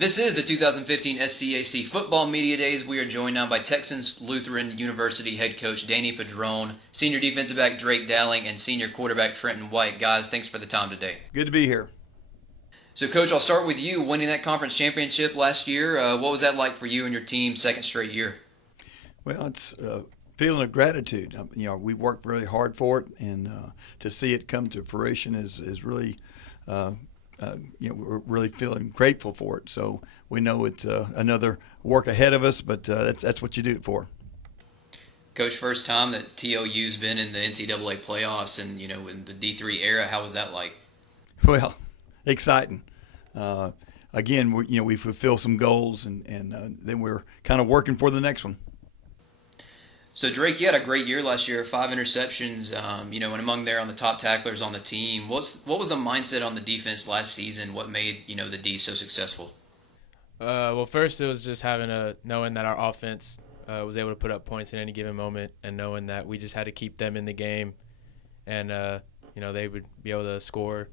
This is the 2015 SCAC Football Media Days. We are joined now by Texas Lutheran University head coach Danny Padron, senior defensive back Drake Dowling, and senior quarterback Trenton White. Guys, thanks for the time today. Good to be here. So, Coach, I'll start with you. Winning that conference championship last year, what was that like for you and your team second straight year? Well, it's a feeling of gratitude. We worked really hard for it, and to see it come to fruition is really we're really feeling grateful for it. So we know it's another work ahead of us, but that's what you do it for. Coach, first time that TOU's been in the NCAA playoffs and, in the D3 era, how was that like? Well, exciting. Again, we fulfill some goals, and then we're kind of working for the next one. So, Drake, you had a great year last year, 5 interceptions, and among there on the top tacklers on the team. What was the mindset on the defense last season? What made, the D so successful? Well, first it was just knowing that our offense was able to put up points in any given moment, and knowing that we just had to keep them in the game, and, they would be able to score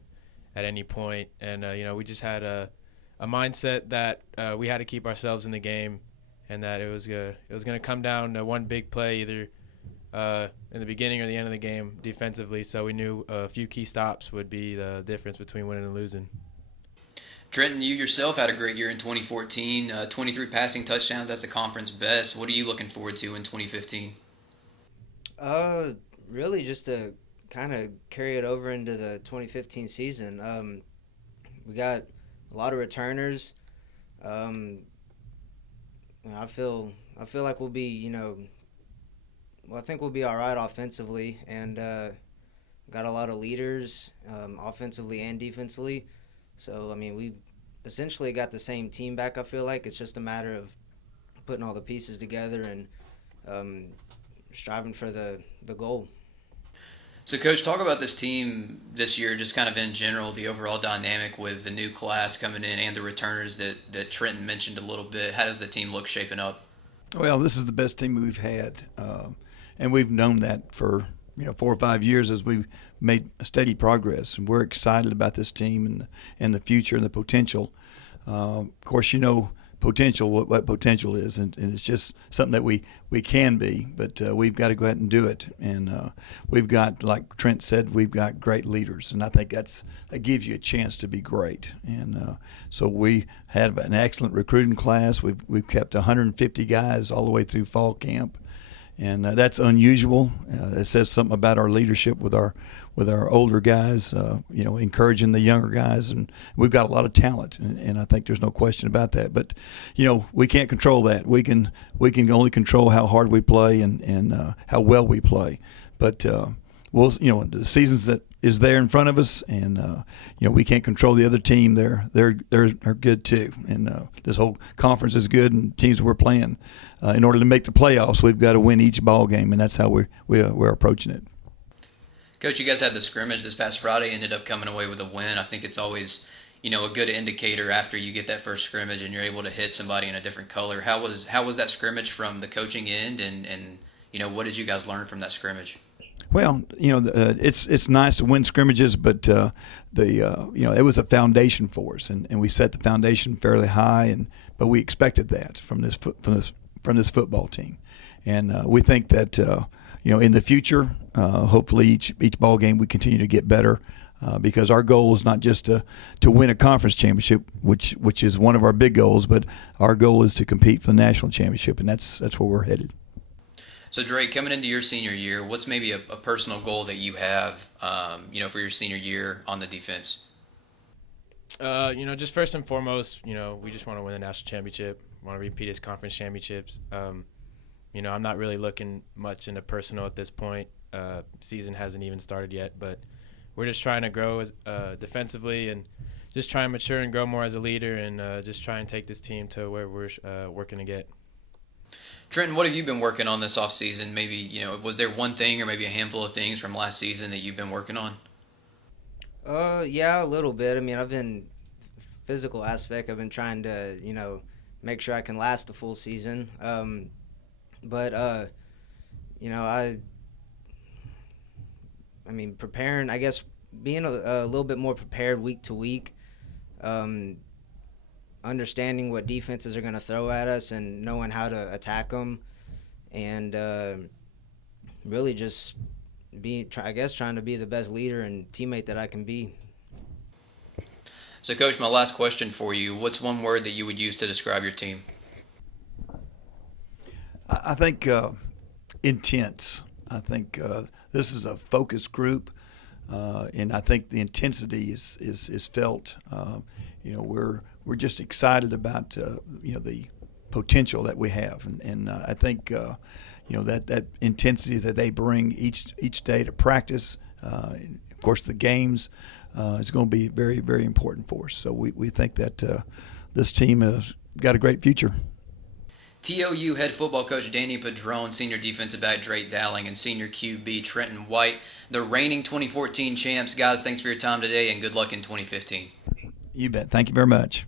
at any point. And, we just had a mindset that we had to keep ourselves in the game, and that it was going to come down to one big play either in the beginning or the end of the game defensively. So we knew a few key stops would be the difference between winning and losing. Trenton, you yourself had a great year in 2014, 23 passing touchdowns. That's a conference best. What are you looking forward to in 2015? Really just to kind of carry it over into the 2015 season. We got a lot of returners. I feel like we'll be, I think we'll be all right offensively, and got a lot of leaders offensively and defensively. So, we essentially got the same team back, I feel like. It's just a matter of putting all the pieces together and striving for the goal. So, Coach, talk about this team this year, just kind of in general, the overall dynamic with the new class coming in and the returners that Trenton mentioned a little bit. How does the team look shaping up? Well, this is the best team we've had, and we've known that for 4 or 5 years as we've made steady progress. And we're excited about this team and the future and the potential. Of course, potential, what potential is, and it's just something that we can be, but we've got to go ahead and do it. And we've got, like Trent said, we've got great leaders, and I think that gives you a chance to be great. And so we had an excellent recruiting class. We've kept 150 guys all the way through fall camp, and that's unusual. It says something about our leadership with our older guys, encouraging the younger guys, and we've got a lot of talent, and I think there's no question about that. But we can't control that. We can only control how hard we play and how well we play. But the seasons that is there in front of us, and we can't control the other team. They're good too, and this whole conference is good, and teams we're playing. In order to make the playoffs, we've got to win each ball game, and that's how we're approaching it. Coach, you guys had the scrimmage this past Friday, ended up coming away with a win. I think it's always, a good indicator after you get that first scrimmage and you're able to hit somebody in a different color. How was that scrimmage from the coaching end, and what did you guys learn from that scrimmage? Well, it's nice to win scrimmages, but it was a foundation for us, and we set the foundation fairly high, but we expected that from this football team, and we think that in the future, hopefully each ball game we continue to get better, because our goal is not just to win a conference championship, which is one of our big goals, but our goal is to compete for the national championship, and that's where we're headed. So, Drake, coming into your senior year, what's maybe a personal goal that you have, for your senior year on the defense? Just first and foremost, we just want to win the national championship, want to repeat his conference championships. I'm not really looking much into personal at this point. Season hasn't even started yet, but we're just trying to grow as defensively and just try and mature and grow more as a leader, and just try and take this team to where we're working to get. Trenton, what have you been working on this offseason? Maybe, was there one thing or maybe a handful of things from last season that you've been working on? Yeah, a little bit. I've been physical aspect. I've been trying to, make sure I can last the full season. Preparing, I guess, being a little bit more prepared week to week. understanding what defenses are going to throw at us and knowing how to attack them, and really just trying to be the best leader and teammate that I can be. So, Coach, my last question for you: what's one word that you would use to describe your team? I think intense. I think this is a focused group, and I think the intensity is felt. We're just excited about the potential that we have, and I think that intensity that they bring each day to practice. Of course, the games is going to be very, very important for us. So we think that this team has got a great future. TOU head football coach Danny Padron, senior defensive back Drake Dowling, and senior QB Trenton White, the reigning 2014 champs. Guys, thanks for your time today, and good luck in 2015. You bet. Thank you very much.